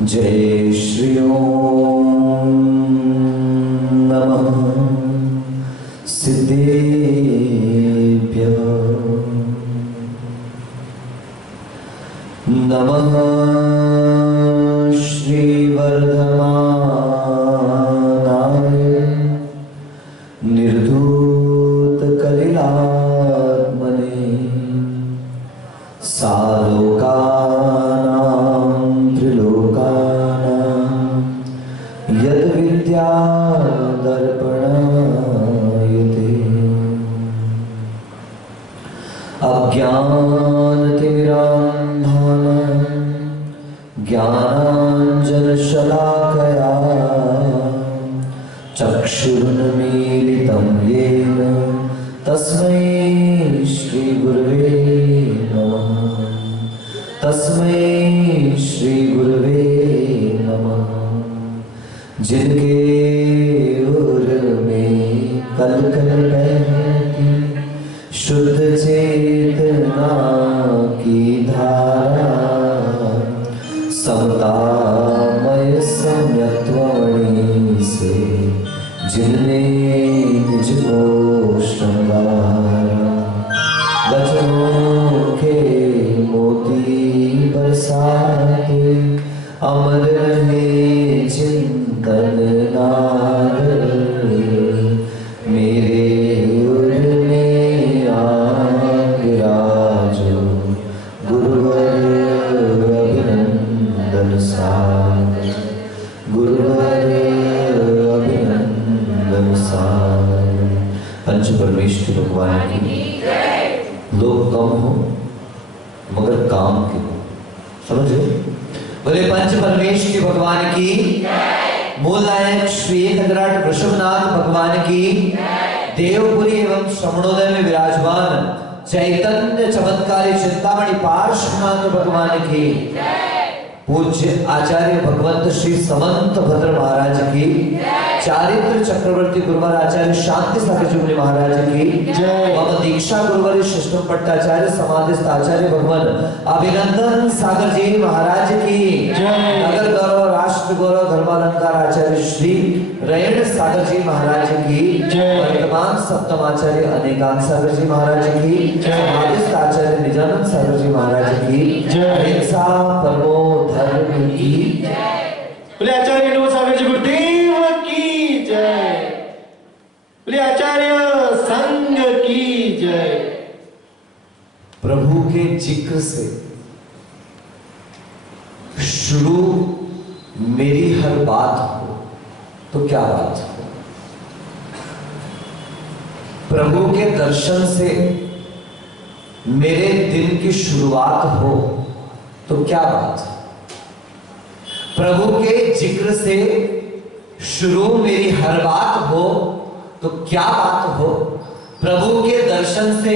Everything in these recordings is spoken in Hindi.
जय श्री ओम नमः सिद्धेभ्यः नमः श्री वर्धमानाय निर्धूत कलिलात्मने सालोकानां त्रिलोकानां यद् विद्या दर्पणायते अज्ञानतिमिरान्धानां ज्ञानाञ्जनशलाकया चक्षुरुन्मीलितं येन तस्मै श्रीगुरवे नमः। तस्मै श्रीगुरवे नमः। जिनके उर में कल कल बहती शुद्ध चेतना की धारा समतामय सम्यक्त्वमणि से जिनने निज को श्रृंगारा वचनों के मोती बरसाते अमर रहे चिंतन नागर मेरे उर में आराजो गुरुवर अभिनंदन सागर गुरुवर अभिनंदन सागर। पंच परमेश्वर भगवान की लोग कम हो मगर काम के हो, समझे? बोले पंच परमेश्वर भगवान की, मूल नायक श्री एक विराट वृषभनाथ भगवान की, देवपुरी एवं श्रवणोदय में विराजमान चैतन्य चमत्कारी चिंतामणि पार्श्वनाथ भगवान की, पूज्य आचार्य भगवंत श्री समंत भद्र महाराज की, चारित्र चक्रवर्ती गुरुवर आचार्य शांति सागर जी महाराज की, मम दीक्षा गुरुवर शिष्टम पट्टाचार्य समाधिस्थ आचार्य भगवान अभिनंदन सागर जी महाराज की, नगर गौरव राष्ट्र गौरव धर्मालंकार आचार्य श्री रेण सागर जी महाराज की, वर्तमान सप्तम आचार्य अनेकांत सागर जी महाराज की, समाधिस्थ आचार्य निजानंद सागर जी महाराज की, अहिंसा परमो धर्म की बोले आचार्य नमो सागर जी गुरुदेव की जय। बोले आचार्य संघ की जय। प्रभु के जिक्र से शुरू मेरी हर बात हो तो क्या बात हो, प्रभु के दर्शन से मेरे दिन की शुरुआत हो तो क्या बात हो, प्रभु के जिक्र से शुरू मेरी हर बात हो तो क्या बात हो, प्रभु के दर्शन से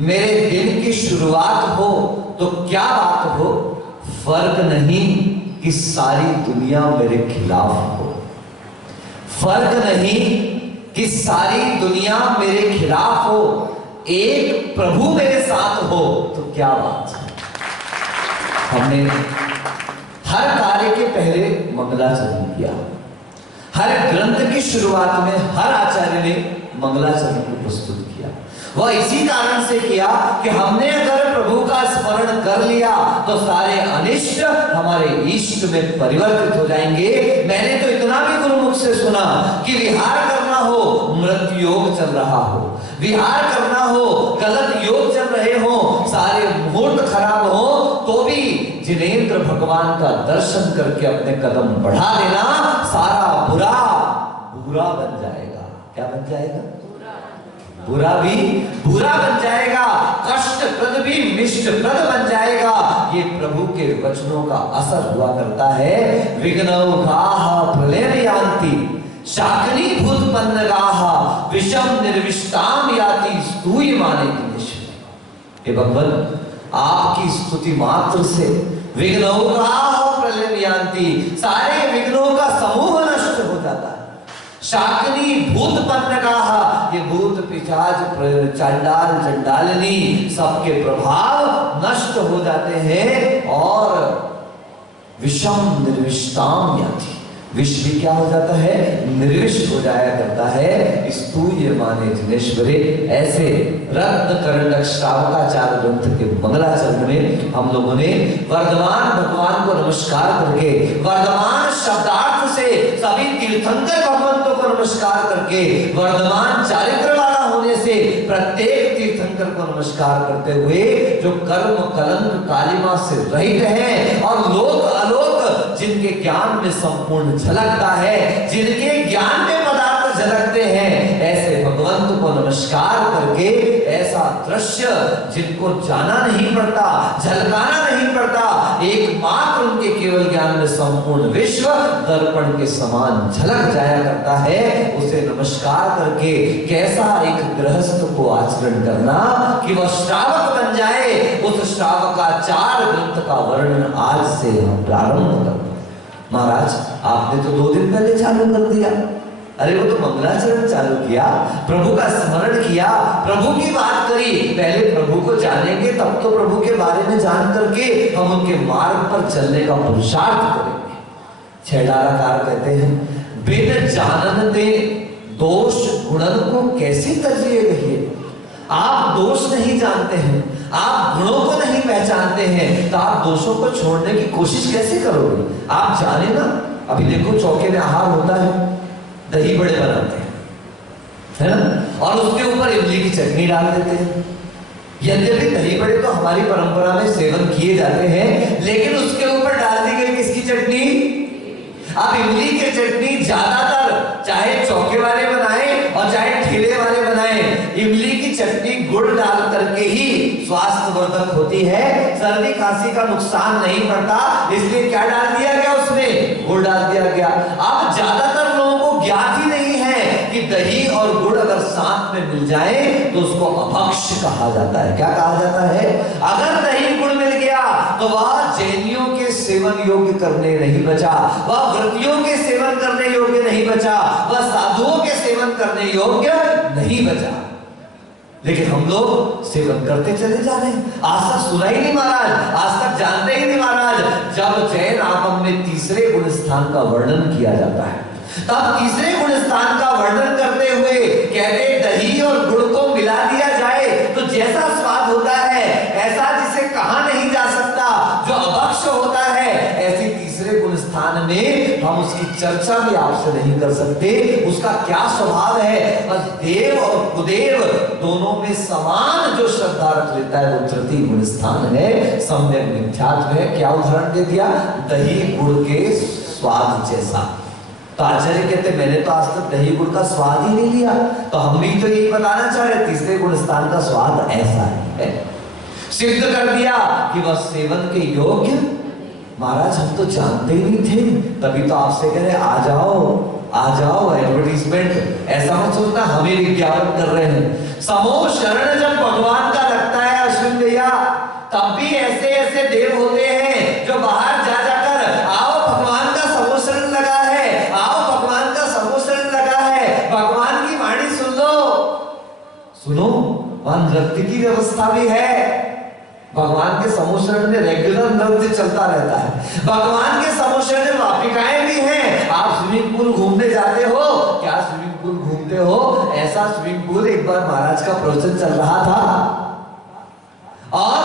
मेरे दिन की शुरुआत हो तो क्या बात हो, फर्क नहीं कि सारी दुनिया मेरे खिलाफ हो, फर्क नहीं कि सारी दुनिया मेरे खिलाफ हो, एक प्रभु मेरे साथ हो तो क्या बात है। हमने हर कार्य के पहले मंगलाचरण किया, हर ग्रंथ की शुरुआत में हर आचार्य ने मंगलाचरण को प्रस्तुत किया। वह इसी कारण से किया कि हमने अगर प्रभु का स्मरण कर लिया तो सारे अनिष्ट हमारे इष्ट में परिवर्तित हो जाएंगे। मैंने तो इतना भी गुरुमुख से सुना कि विहार करना हो मृत्यु योग चल रहा हो, विहार करना हो गलत योग चल रहे हो, सारे मुहूर्त खराब हो तो भी जिनेंद्र भगवान का दर्शन करके अपने कदम बढ़ा देना, सारा बुरा बुरा बन जाएगा। क्या बन जाएगा? बुरा भी बुरा बन जाएगा, कष्टप्रद भी मिष्टप्रद बन जाएगा। ये प्रभु के वचनों का असर हुआ करता है। विघ्नौघाः प्रलयन्ति शाकिनी भूतपन्नगाः विषम निर्विष्टाम याति स्तूयमानेति निश्चय। हे भगवान, आपकी स्तुति मात्र से विघ्नौघाः प्रलयन्ति, सारे विघ्नों का समूह नष्ट हो जाता है। शाकिनी भूतपन्नगाः, ये भूत पिशाच चंडाल चंडालिनी सबके प्रभाव नष्ट हो जाते हैं और विषम निर्विष्टाम याति, विष भी क्या हो जाता है, निर्विष्ट हो जाया करता है। स्तूय माने जिनेश्वरे, ऐसे रत्न करंडक श्रावकाचार्य ग्रंथ के मंगलाचरण में हम लोगों ने वर्धमान भगवान को नमस्कार करके, वर्धमान शब्दार्थ से सभी तीर्थंकर भगवंतों को नमस्कार करके, वर्धमान चारित्र वाला होने से प्रत्येक तीर्थंकर को नमस्कार करते हुए, जो कर्म कलंक कालिमा से रहित है और लोक अलोक जिनके ज्ञान में संपूर्ण झलकता है, जिनके ज्ञान में पदार्थ झलकते हैं, ऐसे भगवंत को नमस्कार करके ऐसा दृश्य जिनको जाना नहीं पड़ता, झलकाना नहीं पड़ता, एकमात्र उनके केवल ज्ञान में संपूर्ण विश्व दर्पण के समान झलक जाया करता है, उसे नमस्कार करके कैसा एक गृहस्थ को आचरण करना कि वह श्रावक बन जाए। उस श्रावकाचार ग्रंथ का वर्णन आज से हम प्रारंभ करते। महाराज आपने तो 2 दिन पहले चालू कर दिया, अरे वो तो मंगलाचरण चालू किया, प्रभु का स्मरण किया, प्रभु की बात करी। पहले प्रभु को जानेंगे तब तो प्रभु के बारे में जान करके हम उनके मार्ग पर चलने का पुरुषार्थ करेंगे। छेड़ाराकार कहते हैं, बिन जानन दे दोष गुणन को कैसे तजिए रहिए। आप दोष नहीं जानते हैं, आप गुणों को नहीं पहचानते हैं, तो आप दोषों को छोड़ने की कोशिश कैसे करोगे। आप जाने ना, अभी देखो चौके में आहार होता है, दही बड़े बनाते हैं, है ना, और उसके ऊपर इमली की चटनी डाल देते हैं। यद्यपि दही बड़े तो हमारी परंपरा में सेवन किए जाते हैं, लेकिन उसके ऊपर डाल दी गई किसकी चटनी। अब इमली की चटनी ज्यादातर चाहे चौके वाले बनाए और चाहे ठेले वाले बनाए, इमली की चटनी गुड़ डाल करके ही स्वास्थ्यवर्धक होती है, सर्दी खांसी का नुकसान नहीं पड़ता, इसलिए क्या डाल दिया गया उसमें, गुड़ डाल दिया गया। अब ज्यादातर लोगों को ज्ञात ही नहीं है कि दही और गुड़ अगर साथ में मिल जाए तो उसको अभक्ष्य कहा जाता है। क्या कहा जाता है, अगर दही गुड़ मिल गया तो वह जैनियों के सेवन योग्य करने नहीं बचा, वह व्रतियों के सेवन करने योग्य नहीं बचा, वह साधुओं के सेवन करने योग्य नहीं बचा। लेकिन हम लोग सेवन करते चले जा रहे हैं। आज तक सुना ही नहीं महाराज, आज तक जानते ही नहीं महाराज। जब जैन आगम में तीसरे गुण स्थान का वर्णन किया जाता है, तब तीसरे गुण स्थान का वर्णन करते हुए कहते दही और गुड़ को मिला दिया जाए तो जैसा स्वाद होता है, ऐसा जिसे कहा नहीं जा सकता, जो अभक्ष्य होता है, ऐसी तीसरे गुण स्थान में हम उसकी चर्चा भी आपसे नहीं कर सकते। उसका क्या स्वभाव है, बस देव और कुदेव दोनों में समान जो श्रद्धा रख लेता है वो तृतीय गुण स्थान है, सम्यक मिथ्यात्व है। क्या उदाहरण दे दिया, दही गुड़ के स्वाद जैसा। तो आचार्य कहते मैंने तो आज तक दही गुड़ का स्वाद ही नहीं लिया, तो हम भी तो यही बताना चाह रहे, तीसरे गुण स्थान का स्वाद ऐसा है। सिद्ध कर दिया कि वह सेवन के योग्य। महाराज हम तो जानते ही नहीं थे, तभी तो आपसे कह रहे आ जाओ एडवर्टीजमेंट। ऐसा मत सोचना हमें विज्ञापन कर रहे हैं। समूह शरण जब भगवान का लगता है अश्विन भैया, तब भी ऐसे ऐसे देव होते हैं जो बाहर जा जाकर आओ भगवान का समूह शरण लगा है, आओ भगवान का समूह शरण लगा है, भगवान की वाणी सुन लो। सुनो, वहां नृत्य की व्यवस्था भी है। भगवान के समूह शरण में रेगुलर नृत्य चलता रहता है। भगवान के समूह शरण में वापिकाएं भी हैं। आप स्विमिंग पूल घूमने जाते हो क्या, स्विमिंग पूल घूमते हो, ऐसा स्विमिंग पूल एक बार महाराज का प्रवचन चल रहा था और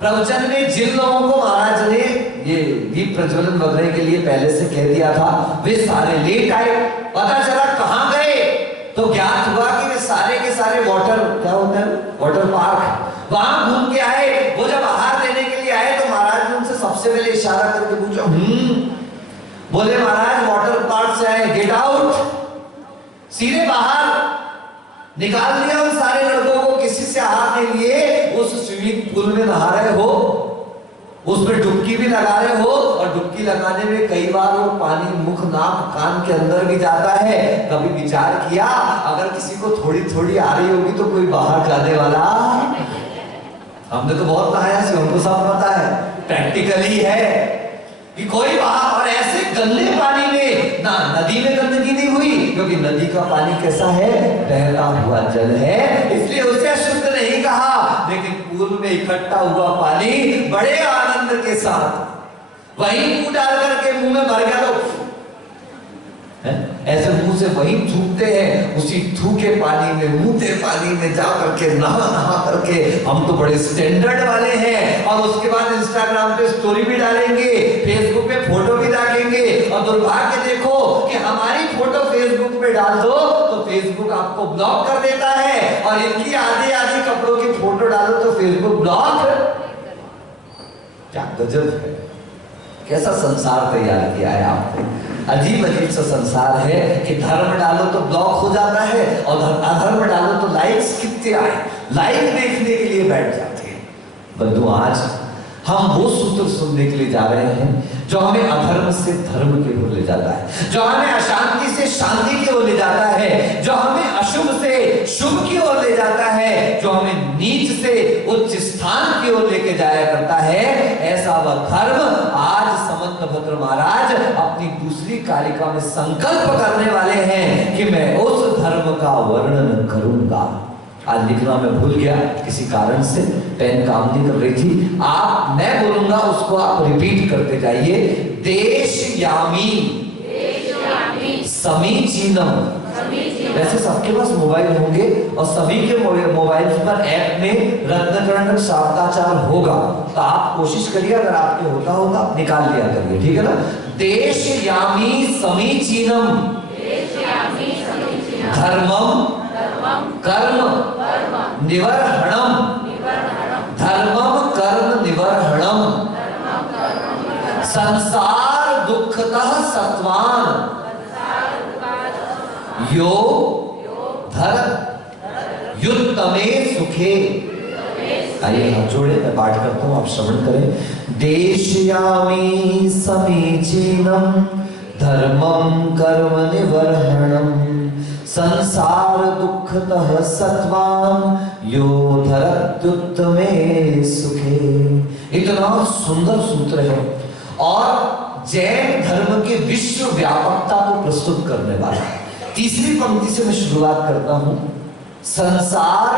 प्रवचन में जिन लोगों को महाराज ने ये दीप प्रज्वलन वगैरह के लिए पहले से कह दिया था, वे सारे लेट आए। पता चला कहां गए तो ज्ञात हुआ कि वे सारे के सारे वाटर, क्या होता है, वाटर पार्क, वहां घूम के आए। वो जब आहार देने के लिए आए तो महाराज ने उनसे सबसे पहले इशारा करके पूछा, बोले महाराज वाटर पार्क से आए, गेट आउट, सीधे बाहर। निकाल दिया उन सारे लड़कों को, किसी से आहार नहीं लिए। उस स्विमिंग पूल में नहा रहे हो, उसमें डुबकी भी लगा रहे हो, और डुबकी लगाने में कई बार वो पानी मुख नाक कान के अंदर भी जाता है। कभी विचार किया अगर किसी को थोड़ी थोड़ी आ रही होगी तो कोई बाहर जाने वाला, हमने तो बहुत नहाया, हमको सब पता है, प्रैक्टिकली है कि कोई बाहर। और ऐसे गंदे पानी में ना नदी में गंदगी नहीं हुई, क्योंकि नदी का पानी कैसा है, बहता हुआ जल है, इसलिए उसे शुद्ध नहीं कहा। लेकिन पूल में इकट्ठा हुआ पानी बड़े आनंद के साथ वही मुंह डाल करके मुंह में भर गया तो ऐसे मुंह से वही थूकते हैं, उसी थूके पानी में, मुंहते पानी में जा करके नहा करके हम तो बड़े स्टैंडर्ड वाले हैं, और उसके बाद इंस्टाग्राम पे स्टोरी भी डालेंगे, फेसबुक पे फोटो भी डालेंगे, और दुर्भाग्य देखो कि हमारी फोटो फेसबुक पे डाल दो तो फेसबुक आपको ब्लॉक कर देता है, और इनकी आधी आधी कपड़ों की फोटो डालो तो फेसबुक ब्लॉक। क्या गजब है, कैसा संसार तैयार किया है आपने। अजीब अजीब सा संसार है कि धर्म डालो तो ब्लॉक हो जाता है, और अधर्म डालो तो लाइक्स कितने आए, लाइक देखने के लिए बैठ जाते हैं। बंधु, आज हम वो सूत्र सुनने के लिए जा रहे हैं जो हमें अधर्म से धर्म की ओर ले जाता है, जो हमें अशांति से शांति की ओर ले जाता है, जो हमें अशुभ से शुभ की ओर ले जाता है, जो हमें नीच से उच्च स्थान की ओर लेके जाया करता है। ऐसा वह धर्म आज समंतभद्र महाराज अपनी दूसरी कारिका में संकल्प करने वाले हैं कि मैं उस धर्म का वर्णन करूंगा। आज लिखना मैं भूल गया किसी कारण से, पेन काम नहीं कर रही थी। मैं बोलूंगा उसको आप रिपीट करते जाइए। देशयामी समीचीनम। वैसे सबके पास मोबाइल होंगे और सभी के मोबाइल पर ऐप में रत्नकरण शाब्दाचार होगा, तो आप कोशिश करिए, अगर आपके होता होगा आप निकाल लिया करिए, ठीक है ना। देशयामी समीचीनम धर्मम कर्म निवर्हणम। धर्मम कर्म निवर्हणम संसार दुखतः सत्वान यो धर युत्तमे सुखे। आइए हाथ जोड़े, मैं पाठ करता हूं, आप श्रवण करें। देशयामी समीचीनम धर्मम कर्म निवर्हणम संसार दुखतः सत्वान यो धरत्युत्तमे सुखे। इतना सुंदर सूत्र है और जैन धर्म के विश्व व्यापकता को प्रस्तुत करने वाला है। तीसरी पंक्ति से मैं शुरुआत करता हूं। संसार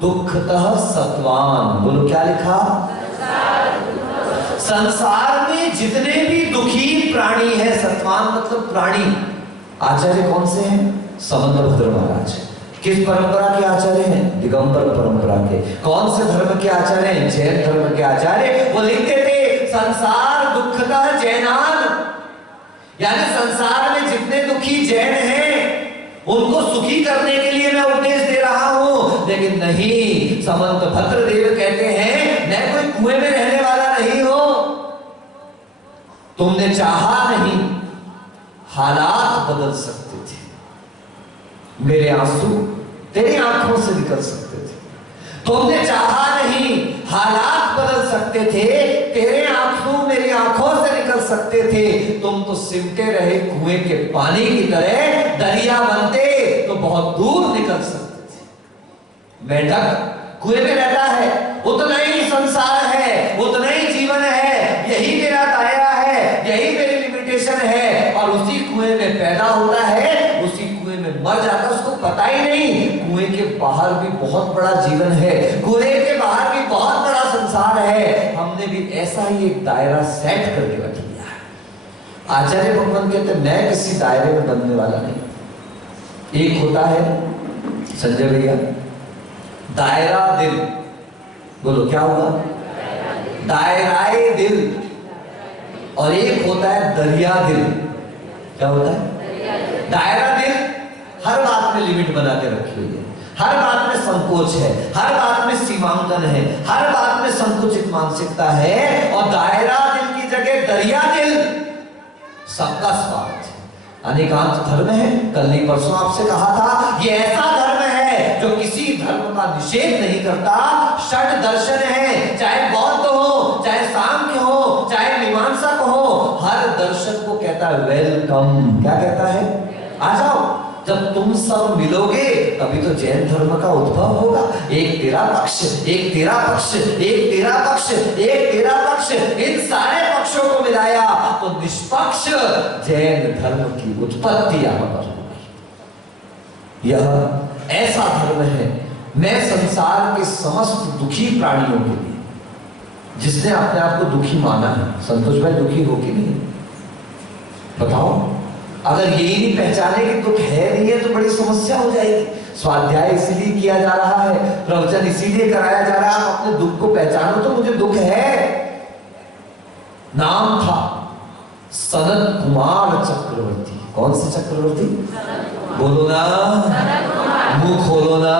दुखतः सत्वान। बोलो क्या लिखा? संसार में जितने भी दुखी प्राणी है, सत्वान मतलब प्राणी। आचार्य कौन से हैं? समंतभद्र महाराज। किस परंपरा के आचार्य हैं? दिगंबर परंपरा के। कौन से धर्म के आचार्य हैं? जैन धर्म के आचार्य। वो लिखते थे संसार दुखतः जैनान, यानी संसार में जितने दुखी जैन हैं उनको सुखी करने के लिए मैं उपदेश दे रहा हूं। लेकिन नहीं, समंतभद्र देव कहते हैं मैं कोई कुएं में रहने वाला नहीं हूं। तुमने चाहा नहीं, हालात बदल सकते थे। मेरे आंसू तेरी आंखों से निकल सकते थे। तुमने चाहा नहीं, हालात बदल सकते थे। तेरे आंसू मेरी आंखों से निकल सकते थे। तुम तो सिमटे रहे कुएं के पानी की तरह, दरिया बनते तो बहुत दूर निकल सकते थे। मेंढक कुएं में रहता है, उतना ही संसार है, उतना ही जीवन है, यही मेरा दायरा है, यही मेरी लिमिटेशन है, और उसी कुएं में पैदा होता है, उसी कुएं में मर जाता है। उसको पता ही नहीं कुएं के बाहर भी बहुत बड़ा जीवन है, कुएं के बाहर भी बहुत बड़ा संसार है। हमने भी ऐसा ही एक दायरा सेट करके रख लिया है। आचार्य भगवान कहते हैं मैं किसी दायरे में बनने वाला नहीं। एक होता है संजय भैया दायरा दिल। बोलो क्या हुआ? दायराए दिल। और एक होता है दरिया दिल। क्या होता है? दायरा दिल हर बात में लिमिट बना के रखी हुई है, हर बात में संकोच है, हर बात में सीमांकन है, हर बात में संकुचित मानसिकता है। और दायरा दिल की जगह दरिया दिल सबका स्वार्थ है। अनेकांत धर्म है। कल नहीं परसों आपसे कहा था ये ऐसा धर्म है जो किसी धर्म का निषेध नहीं करता। षड दर्शन है, चाहे बौद्ध हो, चाहे सांख्य हो, चाहे मीमांसक हो, हर दर्शन को कहता है वेलकम। क्या कहता है? आ जाओ। जब तुम सब मिलोगे तभी तो जैन धर्म का उद्भव होगा। एक तेरा पक्ष, एक तेरा पक्ष, एक तेरा पक्ष, एक तेरा पक्ष, इन सारे पक्षों को मिलाया तो निष्पक्ष जैन धर्म की उत्पत्ति यहां पर होगी। यह ऐसा धर्म है। मैं संसार के समस्त दुखी प्राणियों के लिए जिसने अपने आप को दुखी माना है, संतोष भाई दुखी हो कि नहीं बताओ? अगर यही नहीं पहचाने कि दुख है नहीं है तो बड़ी समस्या हो जाएगी। स्वाध्याय इसीलिए किया जा रहा है, प्रवचन इसीलिए कराया जा रहा है, अपने दुख को पहचानो तो मुझे दुख है। नाम था सनत कुमार चक्रवर्ती। कौन से चक्रवर्ती? बोलो ना, मुंह खोलो ना।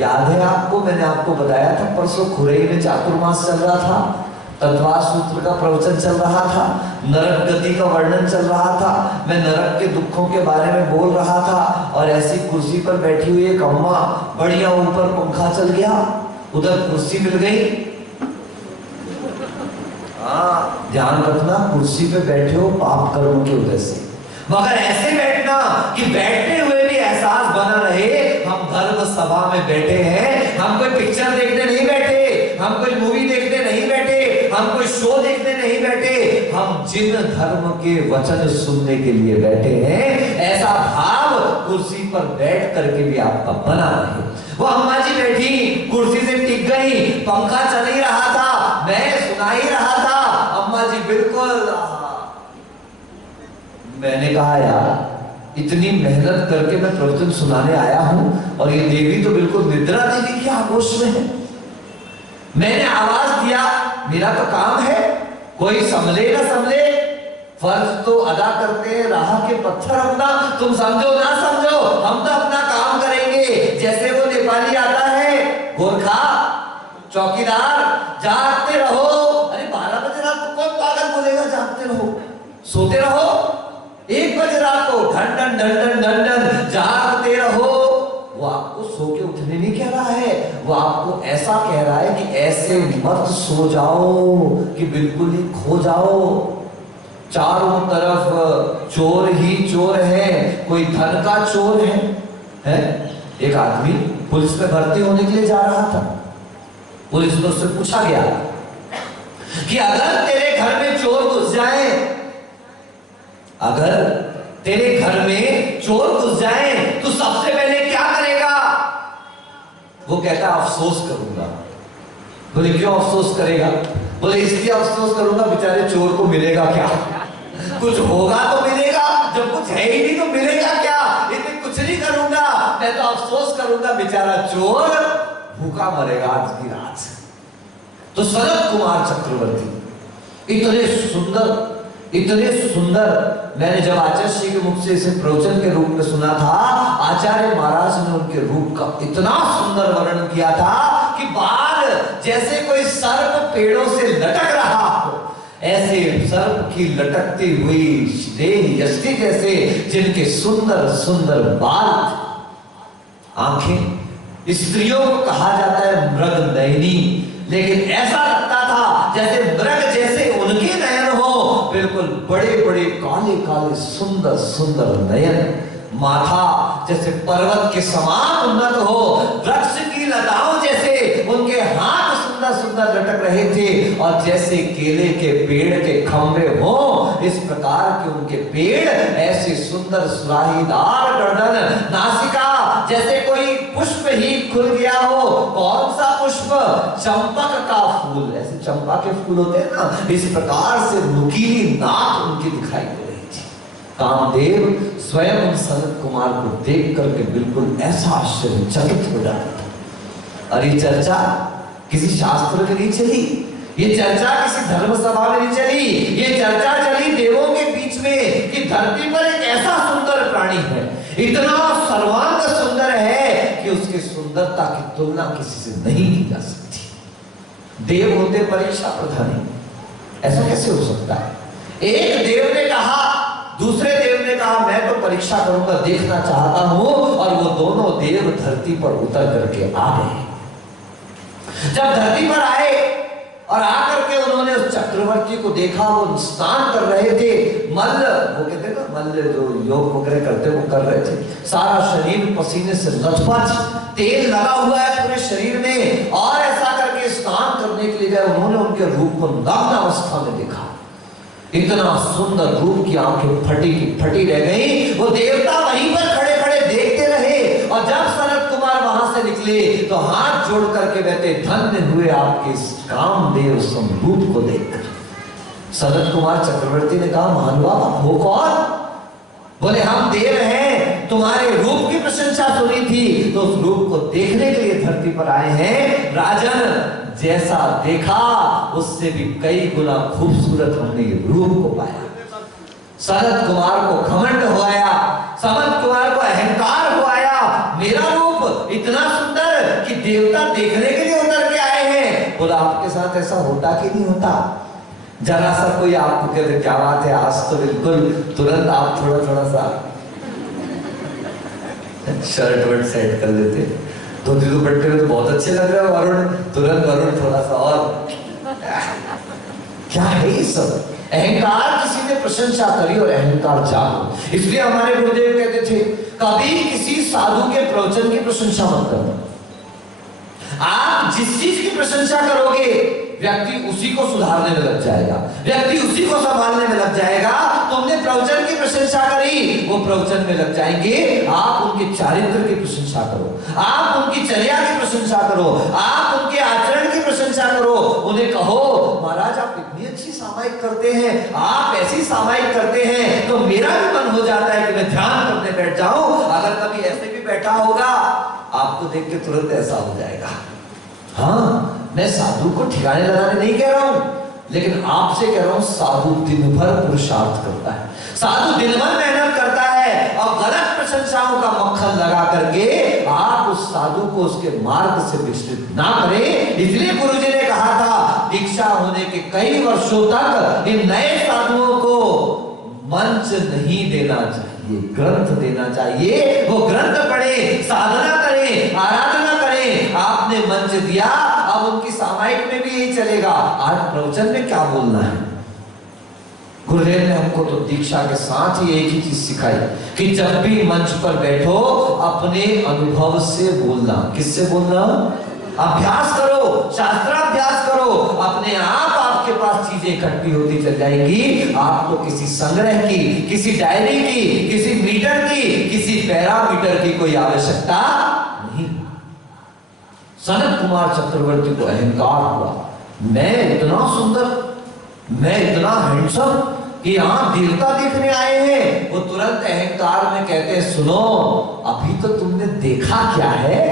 याद है आपको? मैंने आपको बताया था परसों खुरई में चातुर्मास चल रहा था, तत्वा सूत्र का प्रवचन चल रहा था, नरक गति का वर्णन चल रहा था, मैं नरक के दुखों के बारे में बोल रहा था, और ऐसी कुर्सी पर बैठी हुई एक अम्मा, बढ़िया ऊपर पंखा चल गया, उधर कुर्सी मिल गई। हाँ ध्यान रखना, कुर्सी पे बैठे हो पाप कर्म की वजह से, मगर ऐसे बैठना कि बैठते हुए भी एहसास बना रहे हम धर्म सभा में बैठे हैं, हम कोई पिक्चर देखने नहीं बैठे, हम कोई मूवी देखने नहीं बैठे, हम कोई शो देखने नहीं बैठे, हम जिन धर्म के वचन सुनने के लिए बैठे हैं, ऐसा भाव कुर्सी पर बैठ करके भी आपका बना रहे। वो अम्मा जी बैठी, कुर्सी से टिक गई, पंखा चल ही रहा था, मैं सुना ही रहा था, अम्मा जी बिल्कुल। मैंने कहा यार इतनी मेहनत करके मैं प्रवचन सुनाने आया हूं और ये देवी तो बिल्कुल निद्रा देवी की आगोश में है। मैंने आवाज दिया, मेरा तो काम है, कोई संभले ना संभले, फर्ज तो अदा करते हैं राह के पत्थर अपना, तुम समझो ना समझो हम तो अपना काम करेंगे। जैसे वो नेपाली आता है, गोरखा चौकीदार, जागते रहो। अरे 12 बजे रात को कौन पागल बोलेगा जागते रहो, सोते रहो। 1 बजे रात को ढन ढन ढन ढन ढन ढन जागते रहो। वो आपको सो के उठने नहीं कह रहा है, वो आपको ऐसा कह रहा है कि ऐसे मत सो जाओ कि बिल्कुल ही खो जाओ। चारों तरफ चोर ही चोर है, कोई धन का चोर है? एक आदमी पुलिस में भर्ती होने के लिए जा रहा था, पुलिस में उससे पूछा गया कि अगर तेरे घर में चोर घुस जाए, अगर तेरे घर में चोर घुस जाए तो सबसे पहले क्या करेगा? वो कहता अफसोस करूंगा। बोले क्यों अफसोस करेगा? बोले इसलिए अफसोस करूंगा बेचारे चोर को मिलेगा क्या, कुछ होगा तो मिलेगा, जब कुछ है ही नहीं तो मिलेगा क्या, इसलिए कुछ नहीं करूंगा, मैं तो अफसोस करूंगा बेचारा चोर भूखा मरेगा आज की रात। तो सनत कुमार चक्रवर्ती इतने सुंदर, इतने सुंदर, मैंने जब आचार्य श्री के मुख से इसे प्रवचन के रूप में सुना था, आचार्य महाराज ने उनके रूप का इतना सुंदर वर्णन किया था कि बाल जैसे कोई सर्प पेड़ों से लटक रहा हो, ऐसे सर्प की लटकती हुई देह यष्टि जैसे जिनके सुंदर सुंदर बाल, आंखें। स्त्रियों को कहा जाता है मृग नयनी, लेकिन ऐसा लगता था जैसे मृग जैसे उनके नयन हो, बिल्कुल बड़े बड़े काले काले सुंदर सुंदर नयन, माथा जैसे पर्वत के समान उन्नत हो, वृक्ष की लताओं जैसे उनके हाथ सुंदर सुंदर लटक रहे थे, और जैसे केले के पेड़ के खंभे हो इस प्रकार के उनके पेड़, ऐसे सुंदर सुराहीदार गर्दन, नासिका जैसे कोई पुष्प ही खुल गया हो। कौन सा पुष्प? चंपक का फूल, ऐसे चंपा के फूल होते हैं ना, इस प्रकार से नुकीली नाक उनकी दिखाई दे रही थी। कामदेव स्वयं सनत कुमार को देख करके बिल्कुल ऐसा आश्चर्यचकित हो जाता था। और ये चर्चा किसी शास्त्र में नहीं चली, ये चर्चा किसी धर्म सभा में नहीं चली, ये चर्चा चली देवों के बीच में कि धरती पर एक ऐसा सुंदर प्राणी है, इतना सर्वांग सुंदर है कि उसकी सुंदरता की तुलना किसी से नहीं की जा सकती। देव होते परीक्षा प्रधानी, ऐसा कैसे हो सकता है? एक देव ने कहा, दूसरे देव ने कहा मैं तो परीक्षा करूंगा, देखना चाहता हूं, और वो दोनों देव धरती पर उतर करके आ गए। जब धरती पर आए और आकर के उन्होंने उस चक्रवर्ती को देखा, वो स्नान कर रहे थे, मल्ल, वो कहते ना मल्ल जो योग वगैरह करते वो कर रहे थे, सारा शरीर पसीने से लथपथ, तेल लगा हुआ है पूरे शरीर में, और ऐसा करके स्नान करने के लिए गए। उन्होंने उनके रूप को नग्न अवस्था में देखा, इतना सुंदर रूप की आंखें फटी की फटी रह गई। वो देवता वहीं पर खड़े खड़े देखते रहे, और जब सनत कुमार वहां से निकले मिले तो हाथ जोड़ करके कहते धन्य हुए आपके इस कामदेव स्वरूप को देखकर। सनत कुमार चक्रवर्ती ने कहा महानुभाव आप हो कौन? बोले हम देव हैं, तुम्हारे रूप की प्रशंसा सुनी थी तो उस रूप को देखने के लिए धरती पर आए हैं। राजन जैसा देखा उससे भी कई गुना खूबसूरत हमने ये रूप को पाया। सनत कुमार को घमंड हो आया, सनत कुमार को अहंकार हो आया, मेरा रूप इतना सुंदर कि देवता देखने के लिए उतर के आए हैं। बोला आपके साथ ऐसा होता कि नहीं होता? जरा सा कोई आपको कहते क्या बात है आज तो बिल्कुल तुरंत आप थोड़ा थोड़ा सा शर्ट वर्ट सेट कर लेते, धोती दुपट्टे में तो बहुत अच्छे लग रहे हो वरुण, तुरंत वरुण थोड़ा सा और क्या है ये सब? अहंकार किसी ने प्रशंसा करी और अहंकार जागो। इसलिए हमारे गुरुदेव कहते थे कभी किसी साधु के प्रवचन की प्रशंसा मत करना। आप जिस चीज की प्रशंसा करोगे व्यक्ति उसी को सुधारने में लग जाएगा, व्यक्ति उसी को संभालने में लग जाएगा। तुमने प्रवचन की प्रशंसा करी, वो प्रवचन में लग जाएंगे। आप उनके चारित्र की प्रशंसा करो, आप उनकी चर्या की प्रशंसा करो, आप उनके आचरण की प्रशंसा करो। उन्हें कहो महाराज आप इतनी अच्छी सामायिक करते हैं, आप ऐसी सामायिक करते हैं तो मेरा भी मन हो जाता है कि मैं ध्यान करने बैठ जाऊं। अगर कभी ऐसे भी बैठा होगा आपको देख के तुरंत ऐसा हो जाएगा। हाँ मैं साधु को ठिकाने लगाने नहीं कह रहा हूं, लेकिन आपसे कह रहा हूं साधु दिन भर पुरुषार्थ करता है, साधु दिन भर मेहनत करता है और गलत प्रशंसाओं का मक्खन लगा करके आप उस साधु को उसके मार्ग से विचलित ना करें। इसलिए गुरुजी ने कहा था दीक्षा होने के कई वर्षों तक इन नए साधुओं को मंच नहीं देना चाहिए, ग्रंथ देना चाहिए। वो ग्रंथ पढ़े, साधना करें, आराधना करें। आपने मंच दिया, अब उनकी सामायिक में भी यही चलेगा। आज प्रवचन में क्या बोलना है? गुरुदेव ने हमको तो दीक्षा के साथ ही एक ही चीज सिखाई कि जब भी मंच पर बैठो अपने अनुभव से बोलना। किससे बोलना? अभ्यास करो, शास्त्राभ्यास करो, अपने आप आपके पास चीजें इकट्ठी होती चल जाएंगी। आपको किसी संग्रह की, किसी डायरी की, किसी मीटर की, किसी पैरामीटर की कोई आवश्यकता नहीं। सनत कुमार चक्रवर्ती को अहंकार हुआ, मैं इतना सुंदर, मैं इतना हैंडसम कि यहाँ देवता देखने आए हैं। वो तुरंत अहंकार में कहते हैं सुनो अभी तो तुमने देखा क्या है,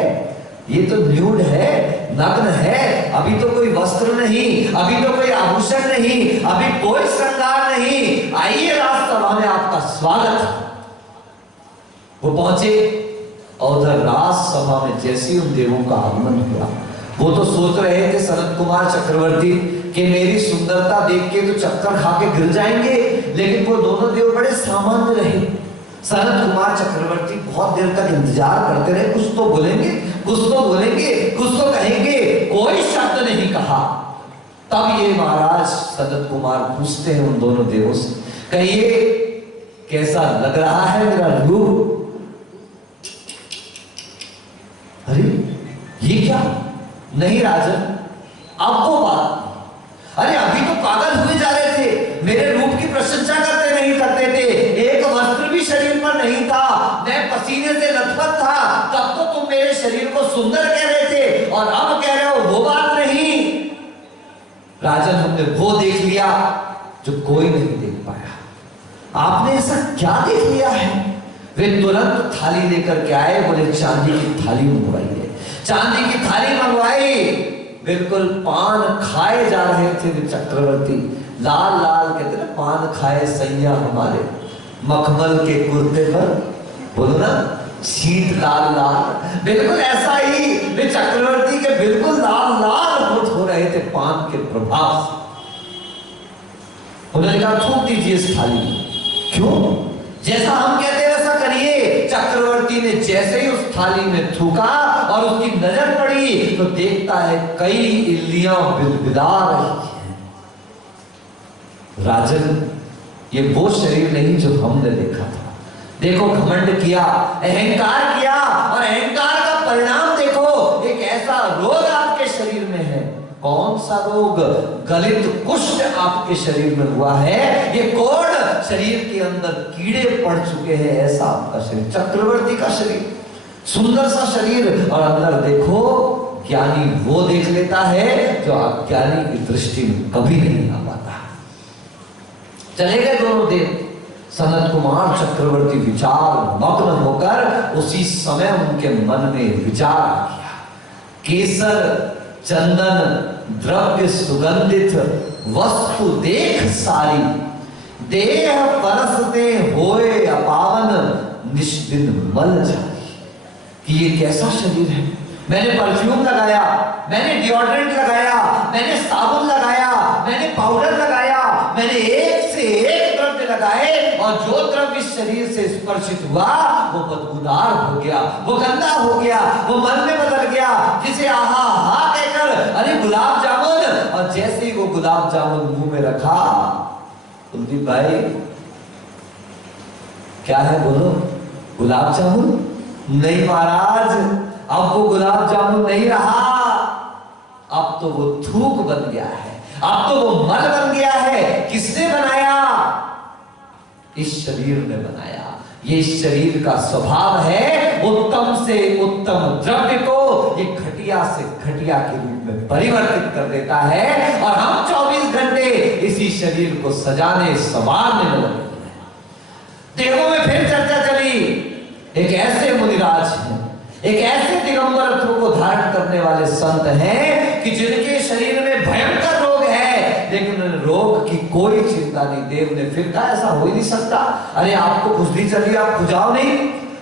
ये तो न्यूड है, नग्न है, अभी तो कोई वस्त्र नहीं, अभी तो कोई आभूषण नहीं, अभी कोई श्रृंगार नहीं, आइए राजसभा में आपका स्वागत। वो पहुंचे और उधर राजसभा में जैसे उन देवों का आगमन हुआ, वो तो सोच रहे थे सनत कुमार चक्रवर्ती कि मेरी सुंदरता देख के तो चक्कर खा के गिर जाएंगे, लेकिन वो दोनों देव बड़े सामान्य रहे। सनत कुमार चक्रवर्ती बहुत देर तक इंतजार करते रहे, कुछ तो बोलेंगे, कुछ तो बोलेंगे, कुछ तो कहेंगे, कोई शब्द नहीं कहा। तब ये महाराज सनत कुमार पूछते हैं उन दोनों देवों से, कहिए कैसा लग रहा है मेरा रूप? अरे ये क्या? नहीं राजन अब वो बात, अरे अभी तो पागल हुए जा रहे थे, मेरे रूप की प्रशंसा करते नहीं करते थे, एक वस्त्र भी शरीर पर नहीं था, मैं पसीने से लथपथ था, तब तो तुम मेरे शरीर को सुंदर कह रहे थे और अब कह रहे हो वो बात नहीं। राजन हमने वो देख लिया जो कोई नहीं देख पाया। आपने ऐसा क्या देख लिया है? वे तुरंत थाली लेकर के आए, बोले चांदी की थाली मंगवाइए। चांदी की थाली मंगवाई, बिल्कुल पान खाए जा रहे थे वे चक्रवर्ती, लाल लाल कहते ना पान खाए सैया हमारे मखमल के कुर्ते पर, बोलो ना शीत लाल लाल, बिल्कुल ऐसा ही वे चक्रवर्ती के बिल्कुल लाल लाल होठ हो रहे थे पान के प्रभाव से। उन्होंने कहा थूक दीजिए इस थाली में। क्यों? जैसा हम कहते हैं वैसा करिए। चक्रवर्ती ने जैसे ही उस थाली में थूका और उसकी नजर पड़ी तो देखता है कई इल्लियां बिलबिला रही हैं। राजन ये वो शरीर नहीं जो हमने देखा था। देखो घमंड किया, अहंकार किया और अहंकार का परिणाम देखो, एक ऐसा रोग आपके शरीर में है। कौन सा रोग? गलित कुष्ठ आपके शरीर में हुआ है। ये कोढ़ शरीर के अंदर कीड़े पड़ चुके हैं, ऐसा आपका शरीर, चक्रवर्ती का शरीर। सुंदर सा शरीर और अंदर देखो ज्ञानी वो देख लेता है जो अज्ञानी की दृष्टि में कभी नहीं आ पाता। चले गए दोनों देव। सनत कुमार चक्रवर्ती विचार मग्न होकर उसी समय उनके मन में विचार किया। केसर चंदन द्रव्य सुगंधित वस्तु देख सारी, देह परसते होए अपावन निष्दिन मल जारी। कि ये कैसा शरीर है, मैंने परफ्यूम लगाया, मैंने डिओड्रेंट लगाया, मैंने साबुन लगाया, मैंने पाउडर लगाया, मैंने एक से एक द्रव्य लगाए और जो द्रव्य इस शरीर से स्पर्शित हुआ वो बदबूदार हो गया, वो गंदा हो गया, वो मन में बदल गया। जिसे आहा हा कहकर अरे गुलाब जामुन, और जैसे ही वो गुलाब जामुन मुंह में रखा, कुलदीप भाई क्या है बोलो, गुलाब जामुन नहीं महाराज, अब वो गुलाब जामुन नहीं रहा, अब तो वो थूक बन गया है, अब तो वो मल बन गया है। किसने बनाया? इस शरीर ने बनाया। ये इस शरीर का स्वभाव है उत्तम से उत्तम द्रव्य को ये घटिया से घटिया के रूप में परिवर्तित कर देता है, और हम 24 घंटे इसी शरीर को सजाने संवारने में लगे। देवों में फिर चर्चा चली। एक ऐसे मुनिराज हैं, एक ऐसे दिगंबरत्व को धारण करने वाले संत हैं कि जिनके शरीर में भयंकर रोग है, लेकिन रोग की कोई चिंता नहीं। देव ने फिर कहा ऐसा हो ही नहीं सकता। अरे आपको खुजली चली आप खुजाओ नहीं,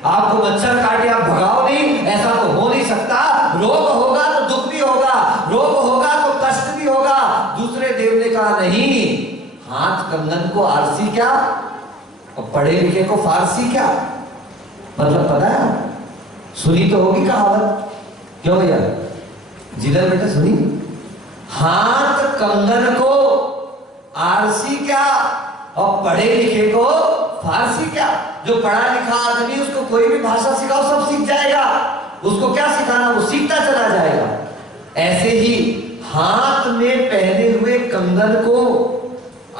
आपको मच्छर काटे आप भगाओ नहीं, ऐसा तो हो नहीं सकता। रोग होगा तो दुख भी होगा, रोग होगा तो कष्ट भी होगा। दूसरे देव ने कहा नहीं, हाथ कंगन को आरसी क्या और पढ़े लिखे को फारसी क्या, मतलब पता है? सुनी तो होगी कहावत, क्यों भैया जिधर बेटा सुनी? हाथ कंगन को आरसी क्या और पढ़े लिखे को फारसी क्या। जो पढ़ा लिखा आदमी उसको कोई भी भाषा सिखाओ सब सीख जाएगा, उसको क्या सिखाना वो सीखता चला जाएगा। ऐसे ही हाथ में पहने हुए कंगन को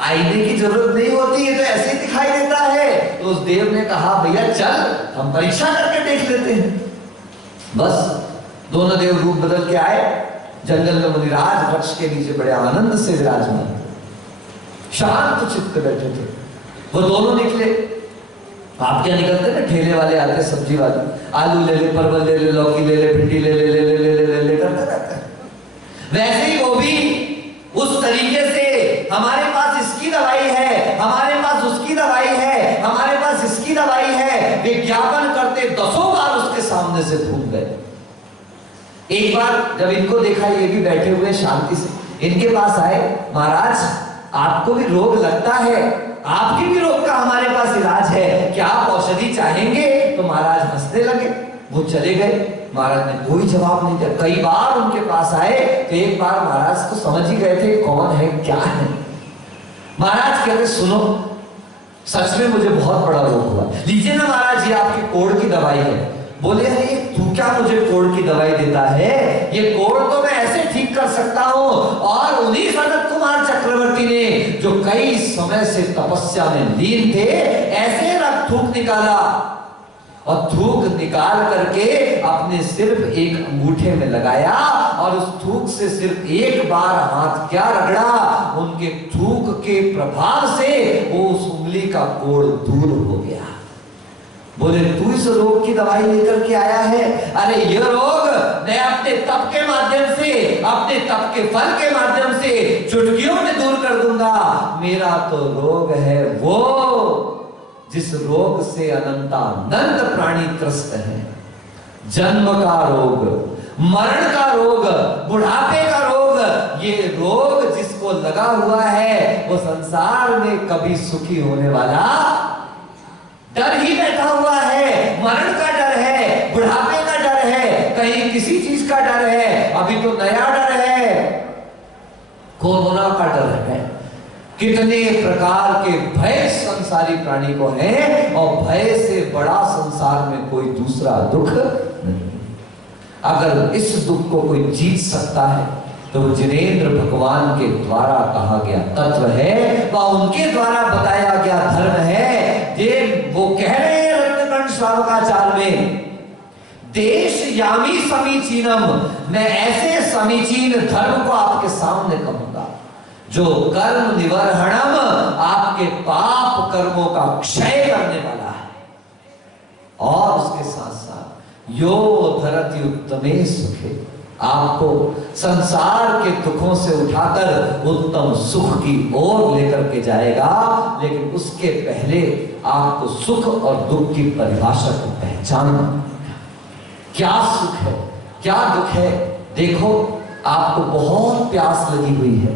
आईने की जरूरत नहीं होती है, तो ऐसे ही दिखाई देता है। तो उस देव ने कहा भैया चल हम परीक्षा करके देख लेते हैं। बस दोनों देव रूप बदल के आए। जंगल में मुनिराज वृक्ष के नीचे बड़े आनंद से विराजमान, शांत चित्त बैठे थे। वो दोनों निकले। आप क्या निकलते ना, ठेले वाले आते सब्जी वाले, आलू ले ले, परवल ले ले, लौकी ले ले, भिंडी ले ले ले ले ले ले ले ले करते रहते हैं। वैसे ही वो भी उस तरीके से हमारे पास इसकी दवाई है, हमारे पास उसकी दवाई है, हमारे पास इसकी दवाई है, विज्ञापन करते 10 बार उसके सामने से थूक गए। एक बार जब इनको देखा ये भी बैठे हुए शांति से, इनके पास आए, महाराज आपको भी रोग लगता है, आपके भी रोग का हमारे पास इलाज है, क्या आप औषधि चाहेंगे? तो महाराज हंसने लगे। वो चले गए। महाराज ने कोई जवाब नहीं दिया। कई बार उनके पास आए तो एक बार महाराज तो समझ ही गए थे कौन है क्या है। महाराज कहते सुनो सच में मुझे बहुत बड़ा रोग हुआ, लीजिए ना महाराज ये आपकी कोढ़ की दवाई है। बोले अरे तू क्या मुझे कोढ़ की दवाई देता है, ये कोढ़ तो मैं ऐसे ठीक कर सकता हूं। और उन्हीं सनत कुमार चक्रवर्ती ने जो कई समय से तपस्या में लीन थे, ऐसे रक्त थूक निकाला और थूक निकाल करके अपने सिर्फ एक अंगूठे में लगाया, और उस थूक से सिर्फ एक बार हाथ क्या रगड़ा, उनके थूक के प्रभाव से वो उस उंगली का कोढ़ दूर हो गया। बोले तू इस रोग की दवाई लेकर के आया है? अरे ये रोग मैं अपने तप के माध्यम से, अपने तप के फल के माध्यम से चुटकियों में दूर कर दूंगा। मेरा तो रोग है वो जिस रोग से अनंतानंत प्राणी त्रस्त है। जन्म का रोग, मरण का रोग, बुढ़ापे का रोग, ये रोग जिसको लगा हुआ है वो संसार में कभी सुखी होने वाला डर ही बैठा हुआ है। मरण का डर है, बुढ़ापे का डर है, कहीं किसी चीज का डर है। अभी तो नया डर है, कोरोना का डर है। कितने प्रकार के भय संसारी प्राणी को है, और भय से बड़ा संसार में कोई दूसरा दुख नहीं। अगर इस दुख को कोई जीत सकता है तो जिनेंद्र भगवान के द्वारा कहा गया तत्व है, वह उनके द्वारा बताया गया धर्म है। ये वो कह रहे हैं रत्नकंठ श्रावकाचार्य में, वदिष्यामि समीचीनम, मैं ऐसे समीचीन धर्म को आपके सामने कहूंगा जो कर्म निवर्हणम, आपके पाप कर्मों का क्षय करने वाला है। और उसके साथ साथ यो धरति उत्तमे सुखे, आपको संसार के दुखों से उठाकर उत्तम सुख की ओर लेकर के जाएगा। लेकिन उसके पहले आपको सुख और दुख की परिभाषा को पहचानना, क्या सुख है क्या दुख है। देखो, आपको बहुत प्यास लगी हुई है,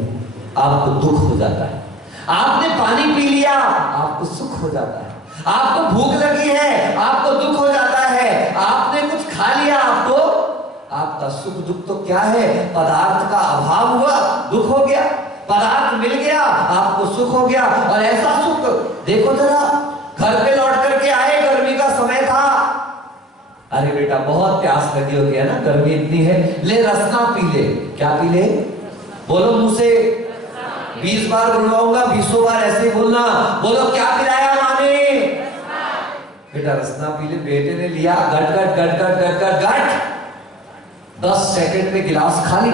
आपको दुख हो जाता है। आपने पानी पी लिया, आपको सुख हो जाता है। आपको भूख लगी है, आपको दुख हो जाता है। आपने कुछ खा लिया, आपका सुख दुख तो क्या है, पदार्थ का अभाव हुआ, दुख हो गया। पदार्थ मिल गया, आपको सुख हो गया। और ऐसा सुख देखो जरा, घर पे लौट करके आए, गर्मी का समय था, अरे बेटा बहुत प्यास लगी होगी है ना, गर्मी इतनी है, ले रसना पी ले। क्या पी ले? बोलो मुंह से, 20 बार बुलवाऊंगा, 20 बार ऐसे ही बोलना। बोलो क्या पिलाया माँ ने? बेटा रसना पी ले। बेटे ने लिया, गट गट गट गट गट गट गट, 10 सेकंड में गिलास खाली।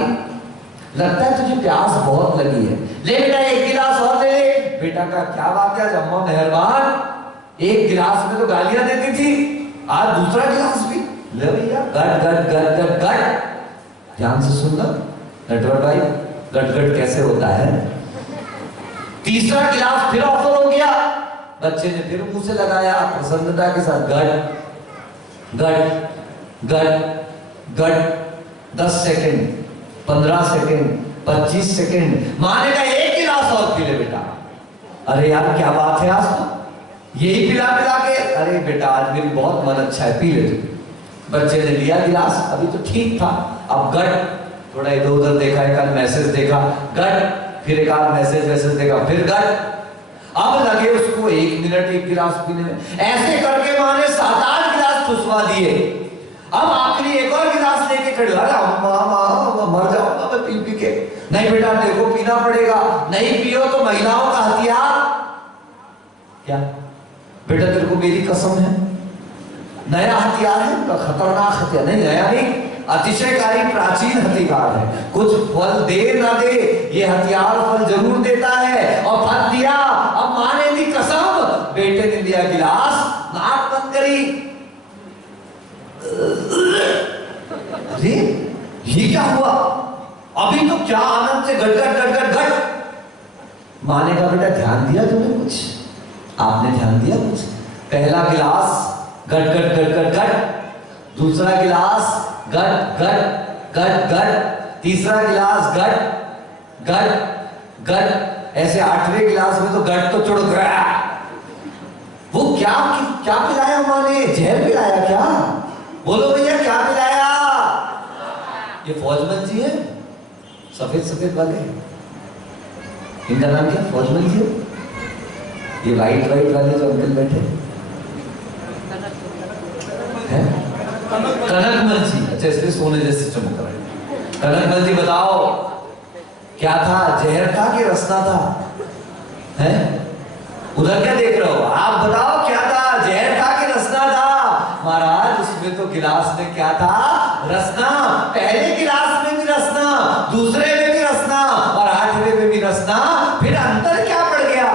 लगता है तुझे प्यास बहुत लगी है, ले बेटा 1 गिलास और ले ले। बेटा का क्या बात है, अम्मा मेहरबान, 1 गिलास में तो गालियां देती थी, आज दूसरा गिलास भी ले भैया। गट गट गट गट गट, ध्यान से सुनना नटवर भाई, गट गट कैसे होता है। तीसरा गिलास फिर ऑफर हो गया, बच्चे ने फिर मुंह से लगाया प्रसन्नता के साथ, गट गट गट गट। 10 सेकंड, 15 सेकंड, 25 सेकंड, माँ ने कहा 1 गिलास और पी ले बेटा। अरे यार क्या बात है, आज तो यही पिला पिला के, अरे बेटा आज मेरी बहुत मन अच्छा है, पी ले तू। बच्चे ने लिया गिलास, अभी तो ठीक था, अब गट, थोड़ा इधर उधर देखा, एक आध मैसेज देखा, गट, फिर एक आध मैसेज देखा, फिर गट। अब लगे उसको 1 मिनट 1 गिलास पीने में। ऐसे करके माँ ने 7-8 गिलास ठुसवा दिए। अब आखिरी एक और गिलास लेके खड़े, अरे अम्मा मर जाऊंगा मैं पी पी के। नहीं बेटा देखो पीना पड़ेगा, नहीं पियो तो महिलाओं का हथियार। क्या बेटा तेरे को मेरी कसम है, नया हथियार है, खतरनाक हथियार। नहीं नया नहीं, अतिशयकारी प्राचीन हथियार है। कुछ फल दे ना दे, ये हथियार फल जरूर देता है। और फल दिया, अब माँ ने दी कसम, बेटे ने लिया गिलास, नाक बंद करी। अरे ये क्या हुआ, अभी तो क्या आनंद से गट गट गट गट गट। माँ ने कहा बेटा ध्यान दिया तुमने कुछ? आपने ध्यान दिया कुछ? पहला गिलास गट गट गट गट गट, दूसरा गिलास गट गट गट गट, तीसरा गिलास गट गट गट, ऐसे 8वें गिलास में तो गट तो चढ़ गया। वो क्या क्या पिलाया माँ ने? जहर पिलाया क्या? बोलो भैया क्या पिलाया? ये फौजमल जी है, सफेद सफेद वाले, इनका नाम क्या? फौजमल जी है। ये वाइट वाइट वाले जो अंकल बैठे हैं, कनकमल जी। अच्छा इसलिए सोने जैसे चमक रहा है। कनकमल जी बताओ क्या था, जहर था कि रसना था? हैं? उधर क्या देख रहे हो आप? बताओ क्या था, जहर था कि रसना था? महाराज उसमें तो गिलास में क्या था? रसना। पहले गिलास में भी रसना, दूसरे में भी रसना, और 8वें में भी रसना। फिर अंतर क्या पड़ गया?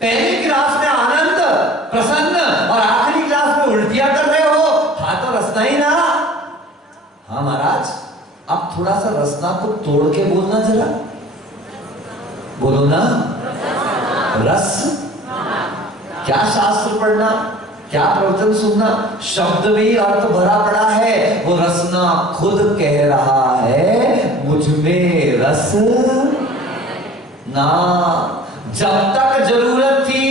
पहले गिलास में आनंद प्रसन्न, और आखिरी गिलास में उल्टियां कर रहे हो, था तो रसना ही ना। हाँ महाराज, अब थोड़ा सा रसना को तोड़ के बोलना जरा, बोलो ना, रस। क्या शास्त्र पढ़ना, क्या प्रवचन सुनना, शब्द भी अर्थ भरा पड़ा है। वो रसना खुद कह रहा है मुझ में रस ना। जब तक जरूरत थी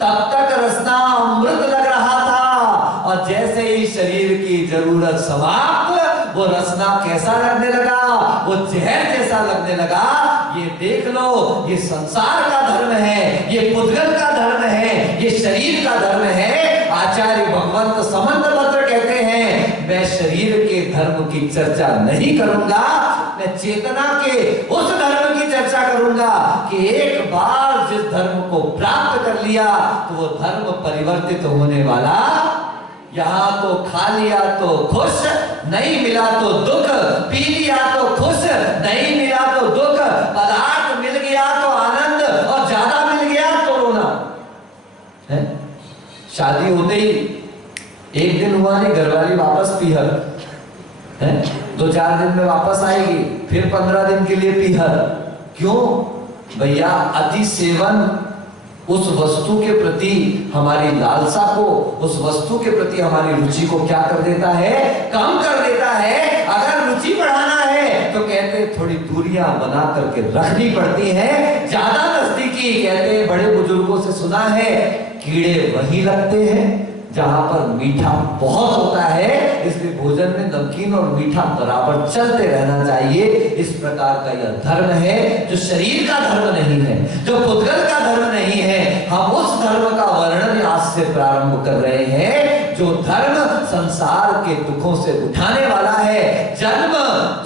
तब तक रसना अमृत लग रहा था, और जैसे ही शरीर की जरूरत समाप्त, वो रसना कैसा लगने लगा? वो जहर जैसा लगने लगा। ये देख लो, ये संसार का धर्म है, ये पुद्गल का धर्म है, ये शरीर का धर्म है। आचार्य भगवंत समंत पत्र कहते हैं, मैं शरीर के धर्म की चर्चा नहीं करूंगा, मैं चेतना के उस धर्म की चर्चा करूंगा कि एक बार जिस धर्म को प्राप्त कर लिया तो वो धर्म परिवर्तित होने वाला यहाँ तो खा लिया तो खुश, नहीं मिला तो दुख, पी लिया तो खुश, नहीं मिला तो दुख, पदार्थ मिल गया तो आनंद और ज्यादा मिल गया तो रोना है। शादी होते ही एक दिन हुआ नहीं, घरवाली वापस पीहर है, 2-4 दिन में वापस आएगी, फिर 15 दिन के लिए पीहर। क्यों भैया? अति सेवन उस वस्तु के प्रति हमारी लालसा को, उस वस्तु के प्रति हमारी रुचि को क्या कर देता है? कम कर देता है। अगर रुचि बढ़ाना है तो कहते थोड़ी दूरियां बना करके रखनी पड़ती है। ज्यादा नजदीकी, कहते बड़े बुजुर्गों से सुना है, कीड़े वही लगते हैं जहां पर मीठा बहुत होता है। इसलिए भोजन में नमकीन और मीठा बराबर चलते रहना चाहिए। इस प्रकार का यह धर्म है जो शरीर का धर्म नहीं है, जो पुद्गल का धर्म नहीं है। हम उस धर्म का वर्णन आज से प्रारंभ कर रहे हैं जो धर्म संसार के दुखों से उठाने वाला है। जन्म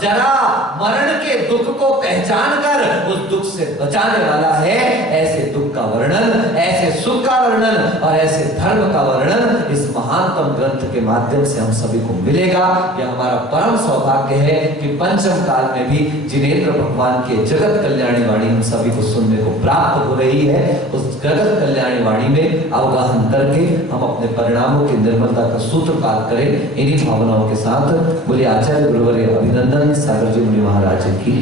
जरा मरण के दुख को पहचान कर उस दुख से बचाने वाला है। ऐसे दुख का वर्णन, ऐसे सुख का वर्णन और ऐसे धर्म का वर्णन इस महानतम ग्रंथ के माध्यम से हम सभी को मिलेगा। यह हमारा परम सौभाग्य है कि पंचम काल में भी जिनेंद्र भगवान के जगत कल्याणी वाणी हम सभी को सुनने को प्राप्त हो रही है। उस जगत कल्याणी वाणी में अवगाहन करके हम अपने परिणामों की निर्मलता का सूत्रपात करें। इन्हीं भावनाओं के साथ बोले आचार्य गुरुवर्य अभिनंदन सागर जी मुनि महाराज की।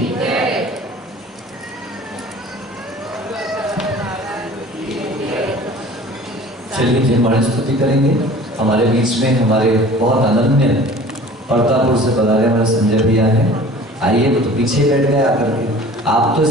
चलिए जिनवाणी स्तुति करेंगे। हमारे बीच में हमारे बहुत अनन्य परतापुर से पधारे हमारे संजय भैया हैं। आइए, वो तो पीछे बैठ गए आकर के। आप तो